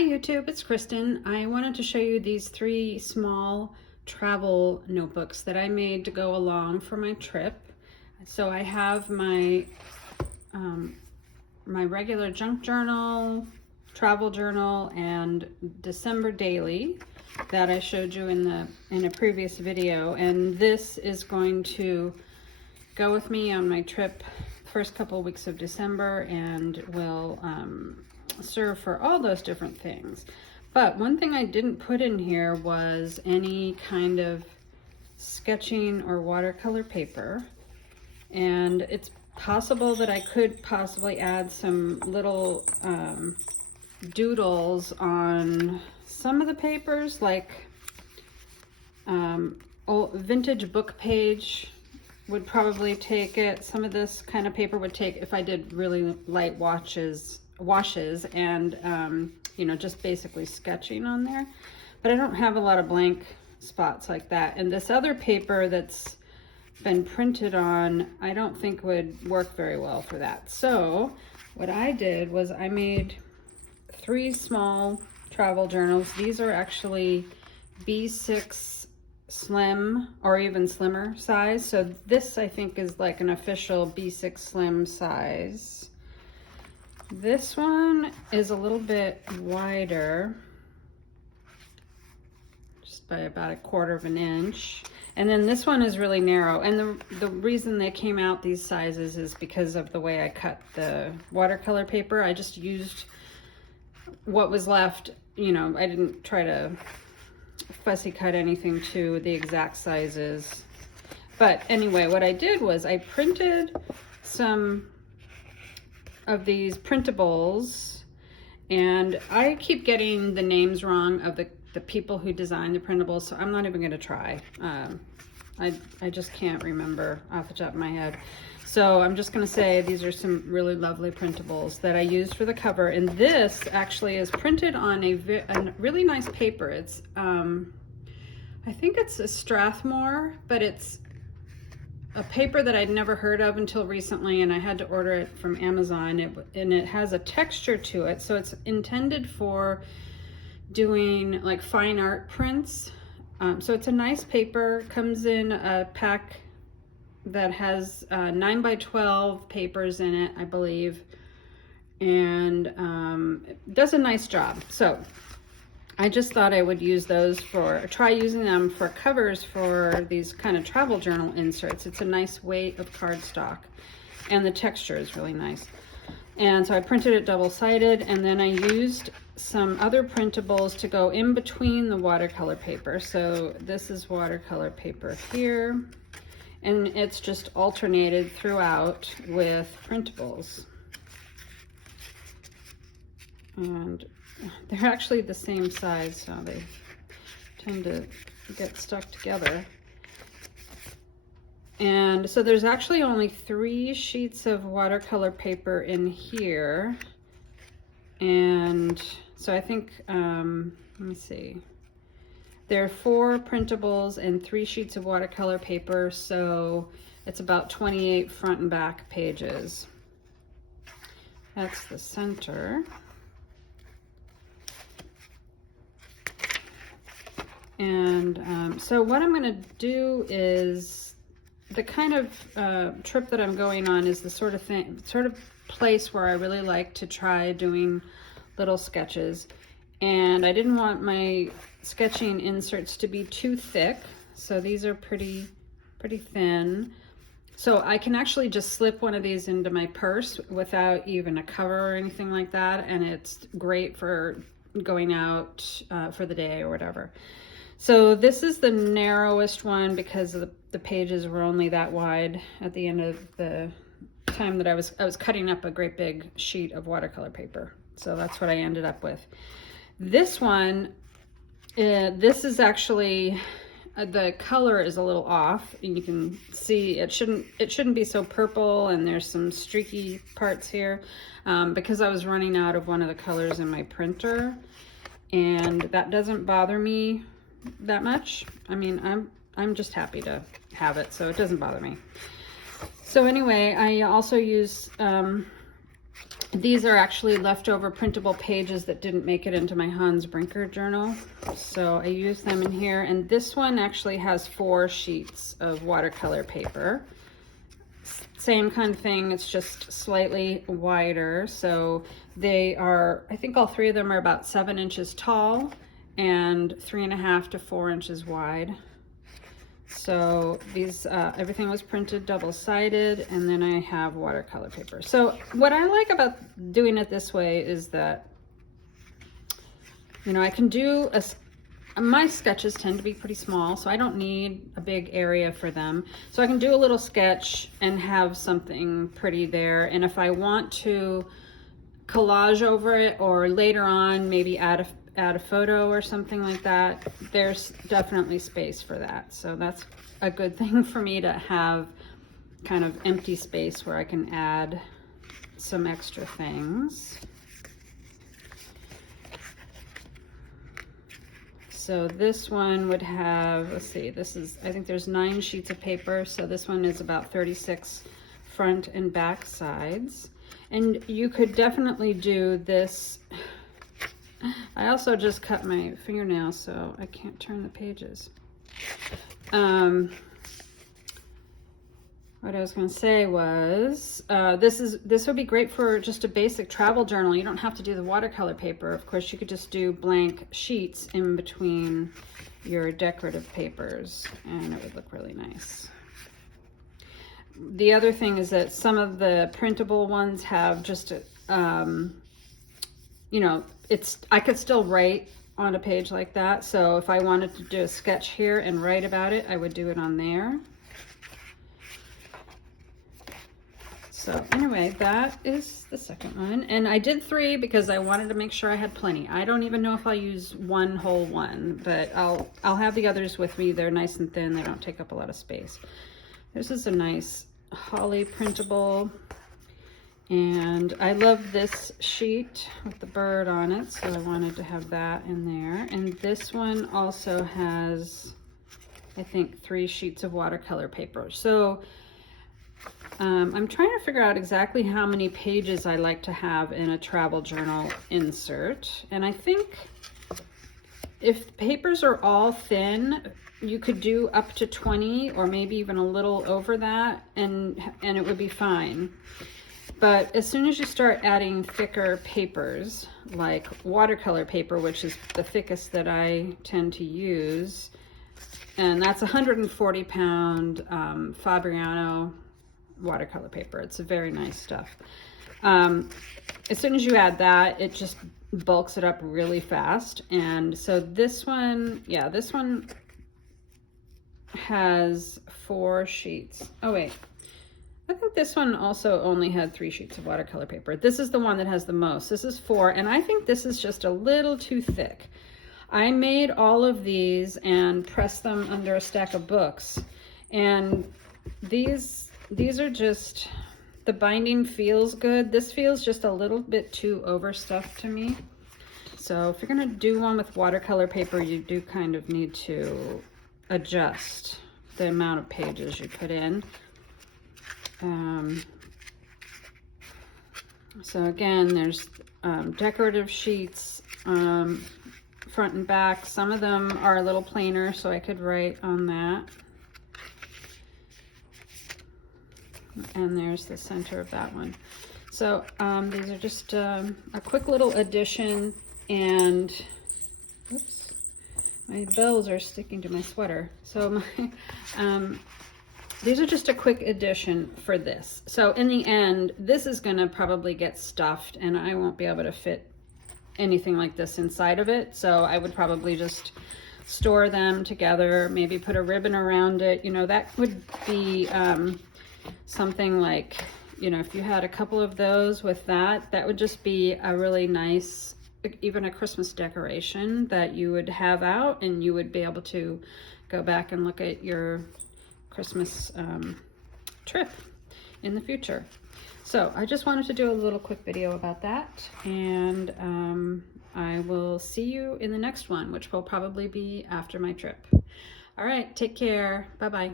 Hi YouTube, it's Kristen. I wanted to show you these 3 small travel notebooks that I made to go along for my trip. So I have my my regular junk journal, travel journal, and December daily that I showed you in a previous video, and this is going to go with me on my trip first couple of weeks of December and will serve for all those different things. But one thing I didn't put in here was any kind of sketching or watercolor paper, and it's possible that I could possibly add some little doodles on some of the papers, like old vintage book page would probably take it. Some of this kind of paper would take if I did really light washes and you know, just basically sketching on there. But I don't have a lot of blank spots like that. And this other paper that's been printed on, I don't think would work very well for that. So what I did was I made 3 small travel journals. These are actually B6 slim or even slimmer size. So this I think is like an official B6 slim size. This one is a little bit wider, just by about 1/4 of an inch. And then this one is really narrow. And the reason they came out these sizes is because of the way I cut the watercolor paper. I just used what was left, you know, I didn't try to fussy cut anything to the exact sizes. But anyway, what I did was I printed some of these printables, and I keep getting the names wrong of the people who designed the printables, so I'm not even going to try. I just can't remember off the top of my head. So I'm just going to say these are some really lovely printables that I used for the cover. And this actually is printed on a really nice paper. It's, I think it's a Strathmore, but it's a paper that I'd never heard of until recently, and I had to order it from Amazon. And it has a texture to it, so it's intended for doing like fine art prints. So it's a nice paper. Comes in a pack that has 9 by 12 papers in it, I believe, and it does a nice job. So I just thought I would use those try using them for covers for these kind of travel journal inserts. It's a nice weight of cardstock, and the texture is really nice. And so I printed it double-sided, and then I used some other printables to go in between the watercolor paper. So this is watercolor paper here, and it's just alternated throughout with printables. And they're actually the same size, so they tend to get stuck together. And so there's actually only 3 sheets of watercolor paper in here. And so I think, let me see. There are 4 printables and 3 sheets of watercolor paper, so it's about 28 front and back pages. That's the center. And so what I'm going to do is, the kind of trip that I'm going on is the sort of place where I really like to try doing little sketches. And I didn't want my sketching inserts to be too thick, so these are pretty thin. So I can actually just slip one of these into my purse without even a cover or anything like that, and it's great for going out for the day or whatever. So this is the narrowest one because the pages were only that wide at the end of the time that I was cutting up a great big sheet of watercolor paper. So that's what I ended up with. This one, this is actually, the color is a little off, and you can see it shouldn't be so purple, and there's some streaky parts here because I was running out of one of the colors in my printer, and that doesn't bother me that much. I mean, I'm just happy to have it, so it doesn't bother me. So anyway, I also use These are actually leftover printable pages that didn't make it into my Hans Brinker journal. So I used them in here. And this one actually has 4 sheets of watercolor paper. Same kind of thing, it's just slightly wider. So they are, I think all 3 of them are about 7 inches tall and 3.5 to 4 inches wide. So these, everything was printed double-sided, and then I have watercolor paper. So what I like about doing it this way is that, you know, I can do my sketches tend to be pretty small, so I don't need a big area for them. So I can do a little sketch and have something pretty there. And if I want to collage over it, or later on maybe add a photo or something like that, there's definitely space for that. So that's a good thing for me to have, kind of empty space where I can add some extra things. So this one would have, let's see, this is, I think there's 9 sheets of paper, so this one is about 36 front and back sides. And you could definitely do this. I also just cut my fingernail, so I can't turn the pages. What I was going to say was, this would be great for just a basic travel journal. You don't have to do the watercolor paper. Of course, you could just do blank sheets in between your decorative papers, and it would look really nice. The other thing is that some of the printable ones have just you know, I could still write on a page like that. So if I wanted to do a sketch here and write about it, I would do it on there. So anyway, that is the second one. And I did 3 because I wanted to make sure I had plenty. I don't even know if I'll use one whole one, but I'll have the others with me. They're nice and thin. They don't take up a lot of space. This is a nice holly printable. And I love this sheet with the bird on it, so I wanted to have that in there. And this one also has, I think, 3 sheets of watercolor paper. So I'm trying to figure out exactly how many pages I like to have in a travel journal insert. And I think if papers are all thin, you could do up to 20 or maybe even a little over that, and it would be fine. But as soon as you start adding thicker papers, like watercolor paper, which is the thickest that I tend to use, and that's 140 pound Fabriano watercolor paper. It's a very nice stuff. As soon as you add that, it just bulks it up really fast. And so this one, yeah, this one has 4 sheets. Oh wait, I think this one also only had 3 sheets of watercolor paper. This is the one that has the most. This is 4, and I think this is just a little too thick. I made all of these and pressed them under a stack of books, and these are just, the binding feels good. This feels just a little bit too overstuffed to me. So if you're gonna do one with watercolor paper, you do kind of need to adjust the amount of pages you put in. So again, there's decorative sheets, front and back. Some of them are a little plainer, so I could write on that. And there's the center of that one. So these are just a quick little addition, and oops, my bells are sticking to my sweater. So my, these are just a quick addition for this. So in the end, this is gonna probably get stuffed, and I won't be able to fit anything like this inside of it. So I would probably just store them together, maybe put a ribbon around it. You know, that would be something like, you know, if you had a couple of those with that, that would just be a really nice, even a Christmas decoration that you would have out, and you would be able to go back and look at your Christmas trip in the future. So I just wanted to do a little quick video about that, and I will see you in the next one, which will probably be after my trip. All right, take care. Bye-bye.